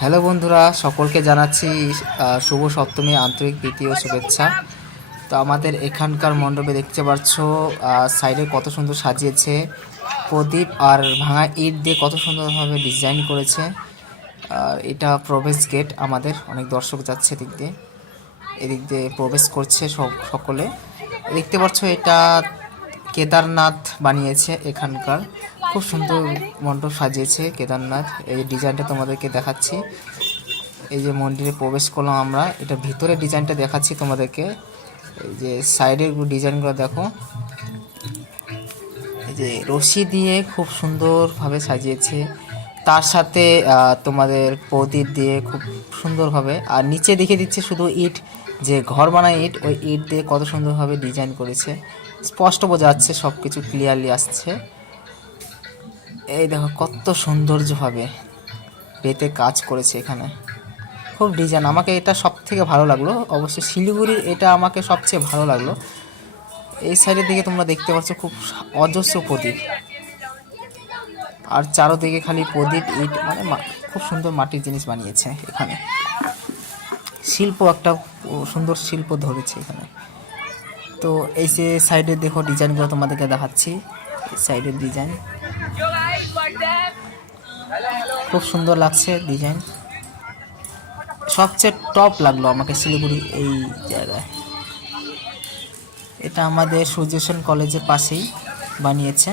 Hello বন্ধুরা, সকলকে জানাচ্ছি শুভ সপ্তমী আন্তরিক প্রীতি ও শুভেচ্ছা। তো আমাদের এখানকার মণ্ডপে দেখতে পাচ্ছ সাইডে কত সুন্দর সাজিয়েছে, প্রদীপ আর ভাঙা ইট দিয়ে কত সুন্দরভাবে ডিজাইন করেছে। আর এটা প্রবেশ গেট, আমাদের অনেক দর্শক যাচ্ছে এদিক দিয়ে প্রবেশ করছে সকলে। দেখতে পাচ্ছ এটা কেদারনাথ বানিয়েছে এখানকার, খুব সুন্দর মণ্ডপ সাজিয়েছে কেদারনাথ। এই ডিজাইনটা তোমাদেরকে দেখাচ্ছি। এই যে মন্দিরে প্রবেশ করলাম আমরা, এটা ভিতরে ডিজাইনটা দেখাচ্ছি তোমাদেরকে। এই যে সাইডের ডিজাইনগুলো দেখো, এই যে রশি দিয়ে খুব সুন্দরভাবে সাজিয়েছে, তার সাথে তোমাদের প্রদীপ দিয়ে খুব সুন্দরভাবে। আর নিচে দেখে দিচ্ছে শুধু ইট, যে ঘর বানায় ইট, ওই ইট দিয়ে কত সুন্দরভাবে ডিজাইন করেছে। স্পষ্ট বোঝা যাচ্ছে, সব কিছু ক্লিয়ারলি আসছে। এই দেখো কত সৌন্দর্যভাবে বেতে কাজ করেছে এখানে, খুব ডিজাইন। আমাকে এটা সব থেকে ভালো লাগলো, অবশ্যই শিলিগুড়ির এটা আমাকে সবচেয়ে ভালো লাগলো। এই সাইডের দিকে তোমরা দেখতে পাচ্ছ খুব অজস্র প্রদীপ, আর চারোদিকে খালি প্রদীপ ইট, মানে খুব সুন্দর মাটির জিনিস বানিয়েছে এখানে। শিল্প একটা সুন্দর শিল্প ধরেছে এখানে। তো এই যে সাইডের দেখো ডিজাইনগুলো তোমাদেরকে দেখাচ্ছি। সাইডের ডিজাইন খুব সুন্দর লাগছে ডিজাইন। সবচেয়ে টপ লাগলো আমাকে শিলিগুড়ি এই জায়গায়। এটা আমাদের সূর্যসেন কলেজের পাশেই বানিয়েছে।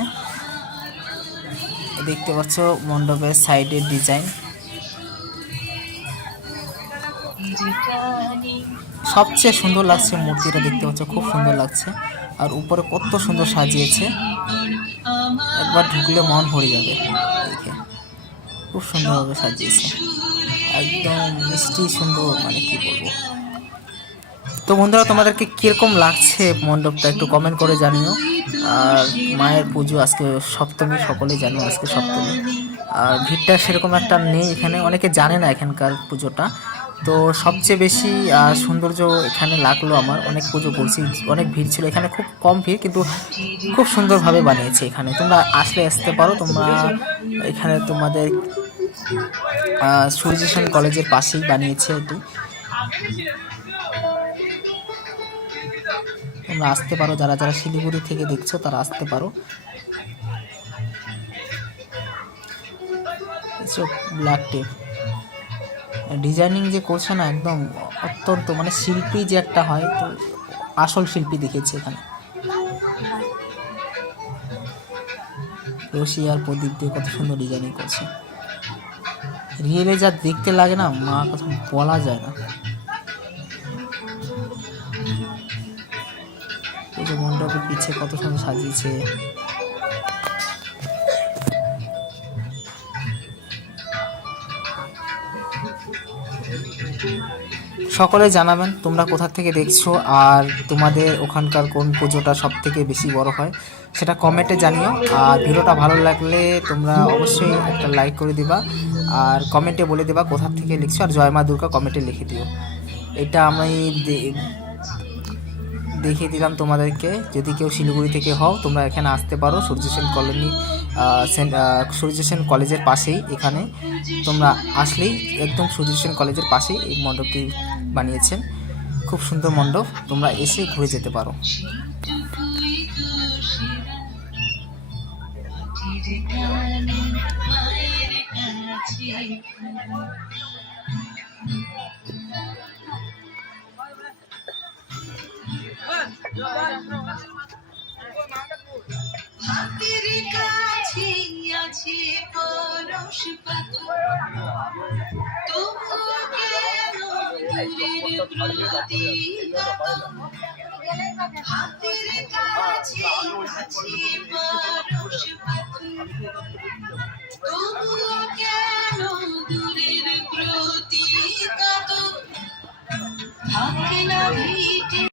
দেখতে পাচ্ছ মণ্ডপের সাইডের ডিজাইন, সবচেয়ে সুন্দর লাগছে মূর্তিটা। দেখতে পাচ্ছ খুব সুন্দর লাগছে, আর উপরে কত সুন্দর সাজিয়েছে, একবার ঢুকলে মন ভরে যাবে দেখে। খুব সুন্দরভাবে সাজিয়েছে, একদম মিষ্টি সুন্দর, মানে কি বলবো। তো বন্ধুরা, তোমাদেরকে কীরকম লাগছে মণ্ডপটা একটু কমেন্ট করে জানিও। আর মায়ের পুজো আজকে সপ্তমী, সকলেই জানো আজকে সপ্তমী। আর ভিড়টা সেরকম একটা নেই এখানে, অনেকে জানে না এখানকার পুজোটা। তো সবচেয়ে বেশি সৌন্দর্য এখানে লাগলো আমার। অনেক পুজো করছি, অনেক ভিড় ছিল, এখানে খুব কম ভিড়, কিন্তু খুব সুন্দরভাবে বানিয়েছে এখানে। তোমরা আসতে পারো তোমরা এখানে। তোমাদের সূর্যসেন কলেজের পাশেই বানিয়েছে এটি। তোমরা আসতে পারো, যারা যারা শিলিগুড়ি থেকে দেখছো তারা আসতে পারো। ব্ল্যাক টেপ ডিজাইনিং যে করছে না, একদম অত্যন্ত, মানে শিল্পী যে একটা হয়, তো আসল শিল্পী দেখেছে এখানে। রশি আর প্রদীপ দিয়ে কত সুন্দর ডিজাইনিং করছে। রিয়েলে যা দেখতে লাগে না, মা কথা বলা যায় না। এই যে মণ্ডপের পিছে কত সুন্দর সাজিয়েছে। সকলে জানাবেন তোমরা কোথা থেকে দেখছো, আর তোমাদের ওখানকার কোন পুজোটা সব থেকে বেশি বড় হয় সেটা কমেন্টে জানিও। আর ভিডিওটা ভালো লাগলে তোমরা অবশ্যই একটা লাইক করে দিবা, আর কমেন্টে বলে দেবা কোথা থেকে লিখছো, আর জয় মা দুর্গা কমেন্টে লিখে দিও। এটা আমি দেখিয়ে দিলাম তোমাদেরকে। যদি কেউ শিলিগুড়ি থেকে হও, তোমরা এখানে আসতে পারো। সূর্যসেন কলোনি, সূর্যসেন কলেজের পাশেই এখানে। তোমরা আসলেই একদম সূর্যসেন কলেজের পাশেই এই মণ্ডপটি বানিয়েছেন। খুব সুন্দর মণ্ডপ, তোমরা এসে ঘুরে যেতে পারো। হাতের কাছে আছে পরশ পাথর, তবু কেন দূরের প্রতিগত। হাতের কাছে আছে পরশ পাথর, তবু কেন দূরের প্রতিগত। থাকে না